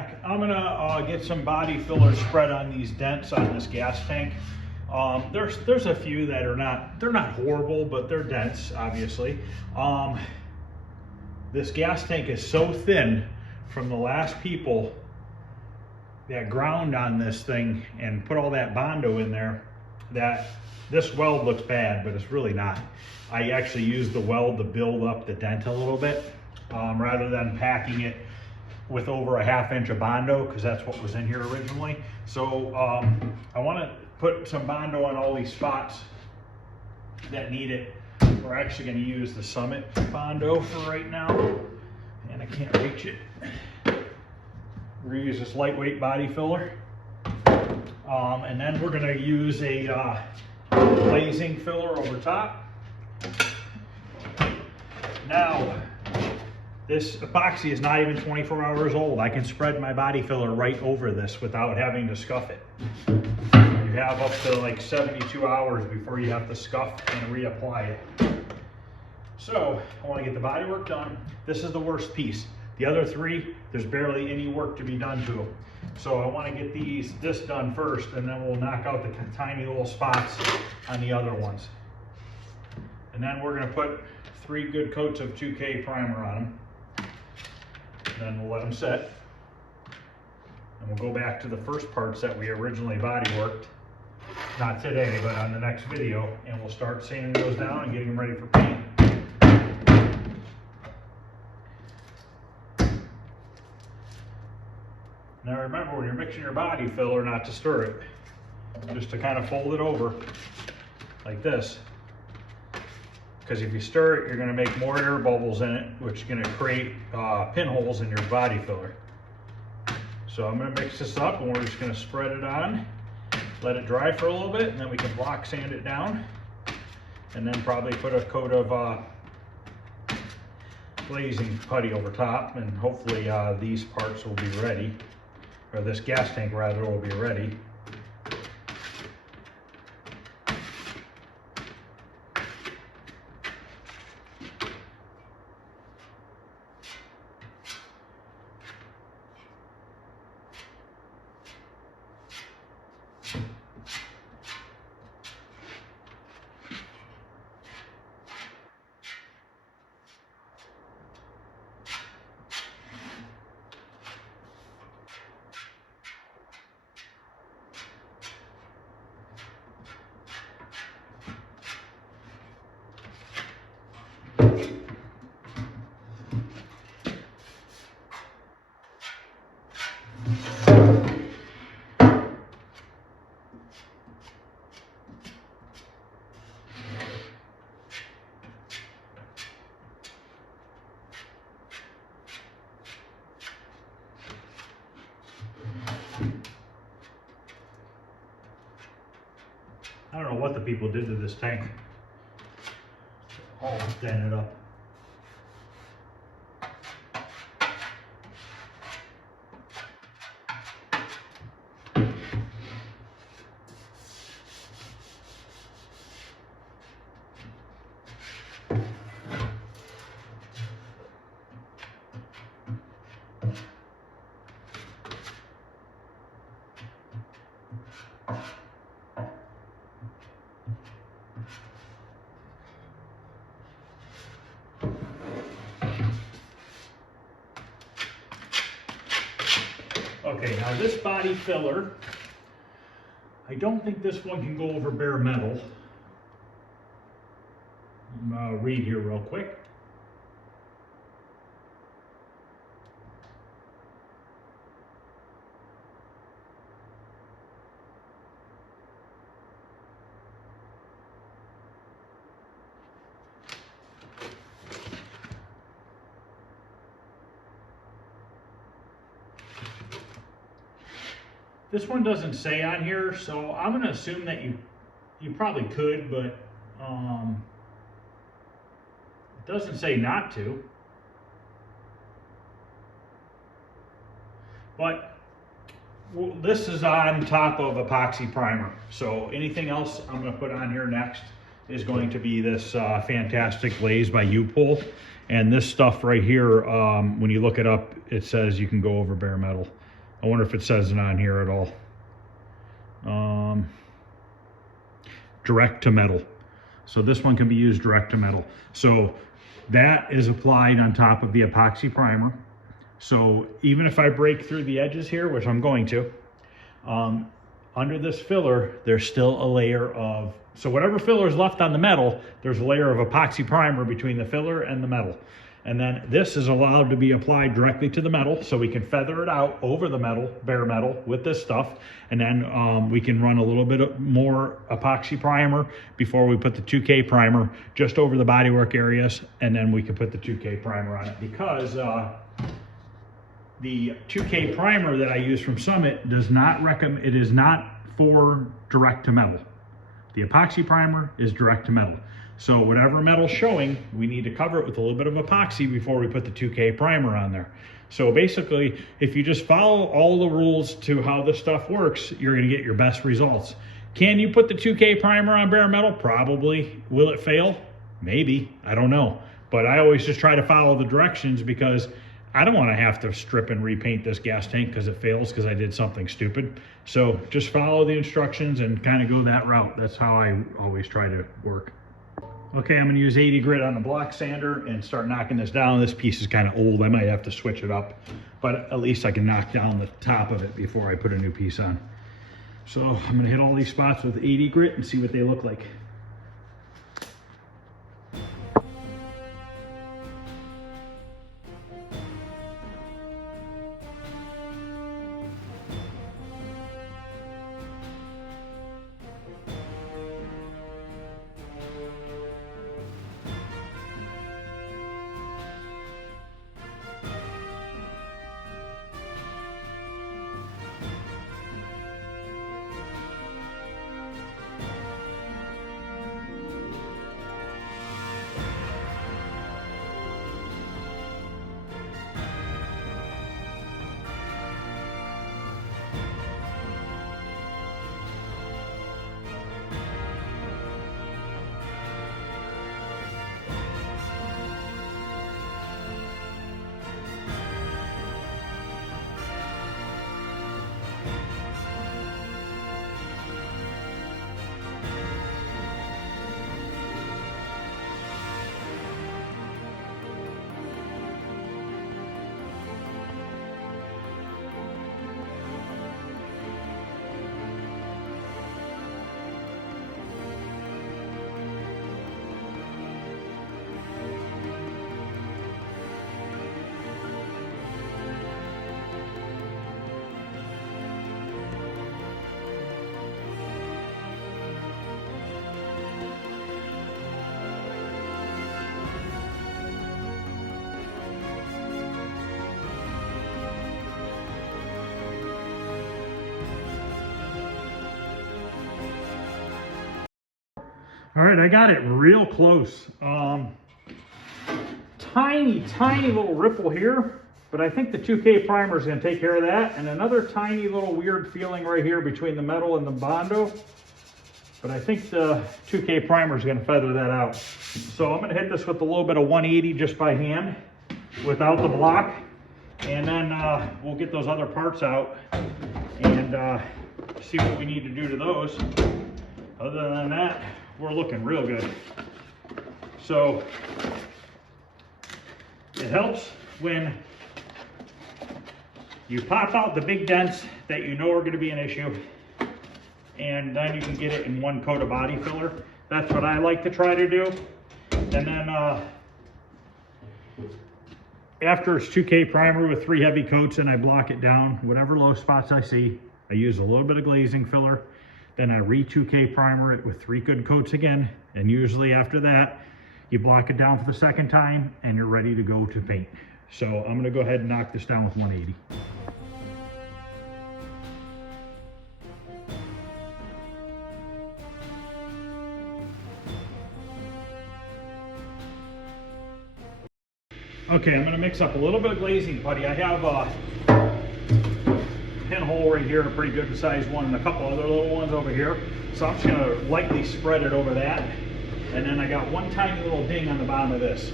back. I'm gonna get some body filler spread on these dents on this gas tank. There's a few that are they're not horrible, but they're dents, obviously. This gas tank is so thin from the last people that ground on this thing and put all that Bondo in there that this weld looks bad, but it's really not. I actually used the weld to build up the dent a little bit rather than packing it with over a 1/2 inch of Bondo, because that's what was in here originally. So I want to put some Bondo on all these spots that need it. We're actually going to use the Summit Bondo for right now, and I can't reach it. We're going to use this lightweight body filler, and then we're going to use a glazing filler over top. Now, this epoxy is not even 24 hours old. I can spread my body filler right over this without having to scuff it. You have up to like 72 hours before you have to scuff and reapply it. So I want to get the bodywork done. This is the worst piece. The other three, there's barely any work to be done to them. So I want to get this done first, and then we'll knock out the tiny little spots on the other ones. And then we're going to put 3 good coats of 2K primer on them. Then we'll let them set. And we'll go back to the first parts that we originally bodyworked. Not today, but on the next video. And we'll start sanding those down and getting them ready for paint. Now remember, when you're mixing your body filler, not to stir it. Just to kind of fold it over like this. Because if you stir it, you're going to make more air bubbles in it, which is going to create pinholes in your body filler. So I'm going to mix this up, and we're just going to spread it on, let it dry for a little bit, and then we can block sand it down, and then probably put a coat of glazing putty over top, and hopefully these parts will be ready, or this gas tank rather will be ready. I don't know what the people did to this tank. All dented up. Okay, now this body filler, I don't think this one can go over bare metal. I'll read here real quick. This one doesn't say on here, so I'm going to assume that you probably could, but it doesn't say not to. But this is on top of epoxy primer, so anything else I'm going to put on here next is going to be this fantastic glaze by U-Pull. And this stuff right here, when you look it up, it says you can go over bare metal. I wonder if it says it on here at all. Direct to metal. So this one can be used direct to metal. So that is applied on top of the epoxy primer. So even if I break through the edges here, which I'm going to, under this filler, there's still a layer of, so whatever filler is left on the metal, there's a layer of epoxy primer between the filler and the metal. And then this is allowed to be applied directly to the metal, so we can feather it out over the metal, bare metal, with this stuff. And then we can run a little bit more epoxy primer before we put the 2K primer just over the bodywork areas, and then we can put the 2K primer on it. Because the 2K primer that I use from Summit does not recommend, it is not for direct to metal. The epoxy primer is direct to metal. So whatever metal's showing, we need to cover it with a little bit of epoxy before we put the 2K primer on there. So basically, if you just follow all the rules to how this stuff works, you're gonna get your best results. Can you put the 2K primer on bare metal? Probably. Will it fail? Maybe, I don't know. But I always just try to follow the directions, because I don't want to have to strip and repaint this gas tank because it fails because I did something stupid. So just follow the instructions and kind of go that route. That's how I always try to work. Okay, I'm going to use 80 grit on the block sander and start knocking this down. This piece is kind of old. I might have to switch it up, but at least I can knock down the top of it before I put a new piece on. So I'm going to hit all these spots with 80 grit and see what they look like. All right, I got it real close. Tiny little ripple here, but I think the 2K primer is going to take care of that. And another tiny little weird feeling right here between the metal and the Bondo. But I think the 2K primer is going to feather that out. So I'm going to hit this with a little bit of 180 just by hand without the block. And then we'll get those other parts out and see what we need to do to those. Other than that, we're looking real good. So it helps when you pop out the big dents that you know are going to be an issue, and then you can get it in one coat of body filler. That's what I like to try to do. And then after it's 2K primer with 3 heavy coats, and I block it down, whatever low spots I see, I use a little bit of glazing filler. Then I re-2K primer it with 3 good coats again, and usually after that, you block it down for the second time, and you're ready to go to paint. So I'm gonna go ahead and knock this down with 180. Okay, I'm gonna mix up a little bit of glazing putty. I have a pinhole right here, a pretty good sized one, and a couple other little ones over here. So I'm just gonna lightly spread it over that. And then I got one tiny little ding on the bottom of this.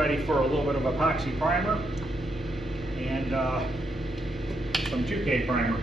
ready for a little bit of epoxy primer and some 2K primer.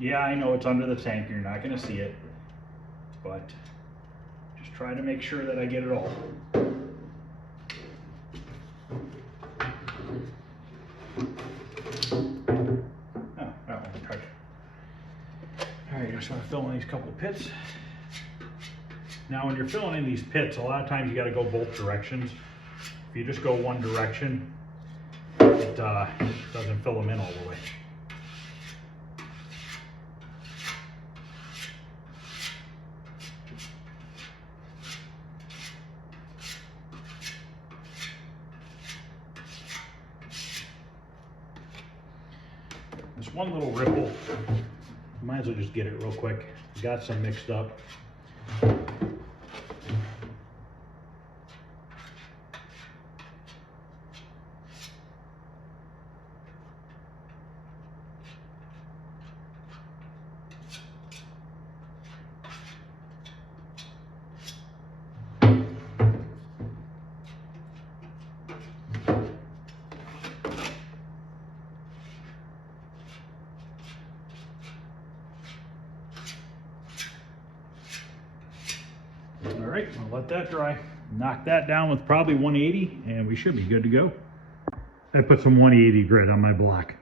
Yeah, I know it's under the tank, you're not going to see it, but just try to make sure that I get it all. Oh, that one touched. All right, just want to fill in these couple of pits. Now when you're filling in these pits, a lot of times you got to go both directions. If you just go one direction, it doesn't fill them in all the way. This one little ripple, might as well just get it real quick. Got some mixed up. All right, I'll let that dry. Knock that down with probably 180 and we should be good to go. I put some 180 grit on my block.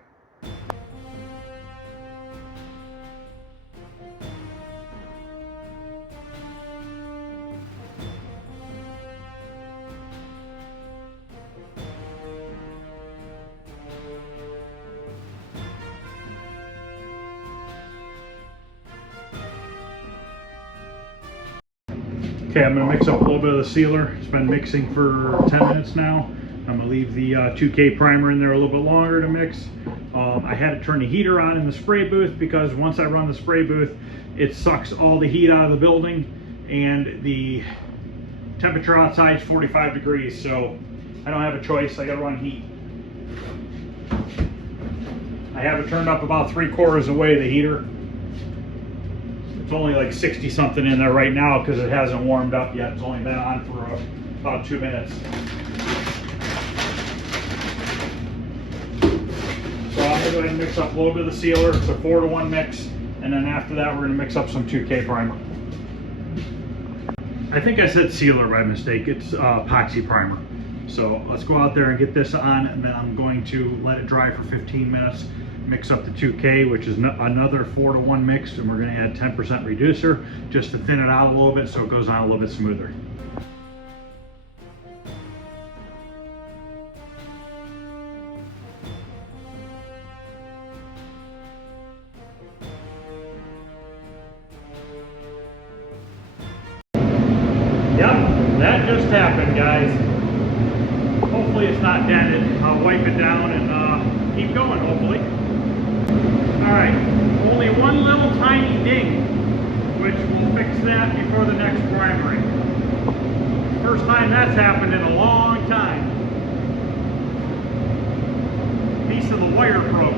Okay, I'm gonna mix up a little bit of the sealer. It's been mixing for 10 minutes now. I'm gonna leave the 2K primer in there a little bit longer to mix. I had to turn the heater on in the spray booth because once I run the spray booth, it sucks all the heat out of the building and the temperature outside is 45 degrees, so I don't have a choice, I gotta run heat. I have it turned up about 3/4 away, the heater. It's only like 60 something in there right now because it hasn't warmed up yet. It's only been on for about 2 minutes. So I'm gonna go ahead and mix up a little bit of the sealer. It's a 4-to-1 mix. And then after that, we're gonna mix up some 2K primer. I think I said sealer by mistake. It's epoxy primer. So let's go out there and get this on, and then I'm going to let it dry for 15 minutes. Mix up the 2K, which is another 4-to-1 mix, and we're going to add 10% reducer just to thin it out a little bit so it goes on a little bit smoother. Yep, that just happened, guys. Hopefully it's not dented. I'll wipe it down and keep going, hopefully. Alright, only one little tiny ding, which will fix that before the next primering. First time that's happened in a long time. Piece of the wire broke.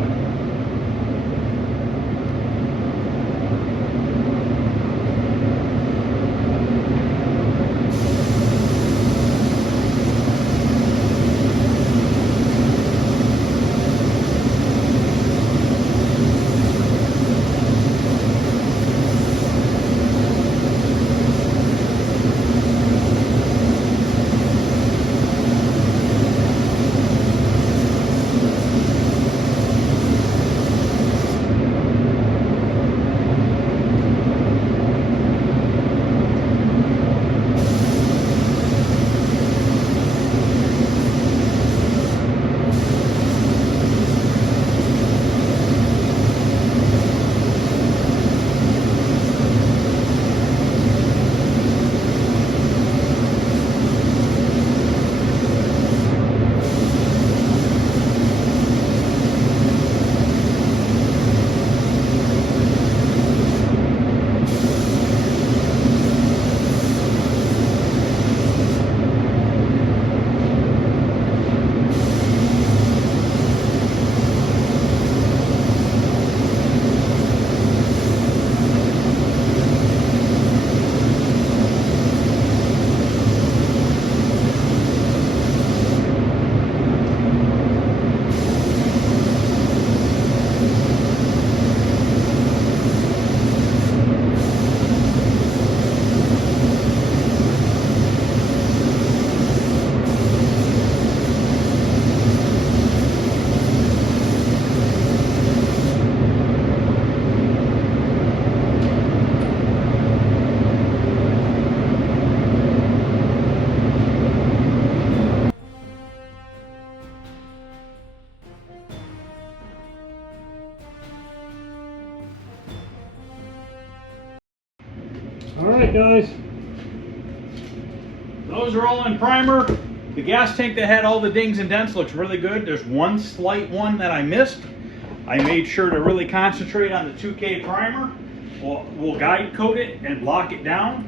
Those are all in primer. The gas tank that had all the dings and dents looks really good. There's one slight one that I missed. I made sure to really concentrate on the 2K primer. We'll guide coat it and block it down.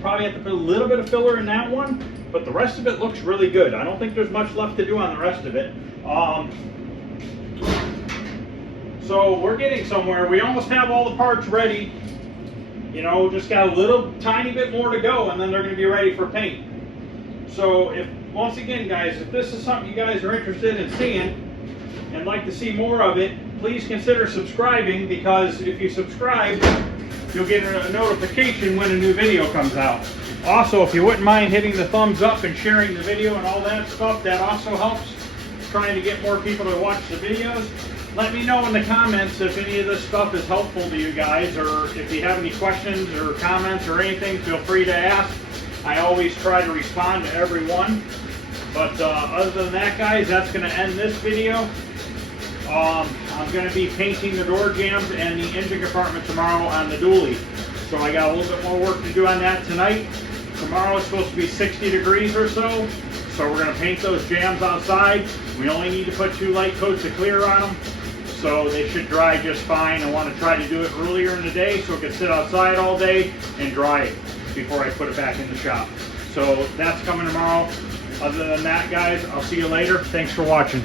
Probably have to put a little bit of filler in that one, but the rest of it looks really good. I don't think there's much left to do on the rest of it. So we're getting somewhere. We almost have all the parts ready. You know, just got a little tiny bit more to go, and then they're going to be ready for paint. So once again, guys, if this is something you guys are interested in seeing and like to see more of it, please consider subscribing, because if you subscribe, you'll get a notification when a new video comes out. Also, if you wouldn't mind hitting the thumbs up and sharing the video and all that stuff, that also helps trying to get more people to watch the videos. Let me know in the comments if any of this stuff is helpful to you guys, or if you have any questions or comments or anything, feel free to ask. I always try to respond to everyone. But other than that, guys, that's going to end this video. I'm going to be painting the door jambs and the engine compartment tomorrow on the dually. So I got a little bit more work to do on that tonight. Tomorrow is supposed to be 60 degrees or so. So we're going to paint those jambs outside. We only need to put 2 light coats of clear on them. So they should dry just fine. I want to try to do it earlier in the day so it can sit outside all day and dry it before I put it back in the shop. So that's coming tomorrow. Other than that, guys, I'll see you later. Thanks for watching.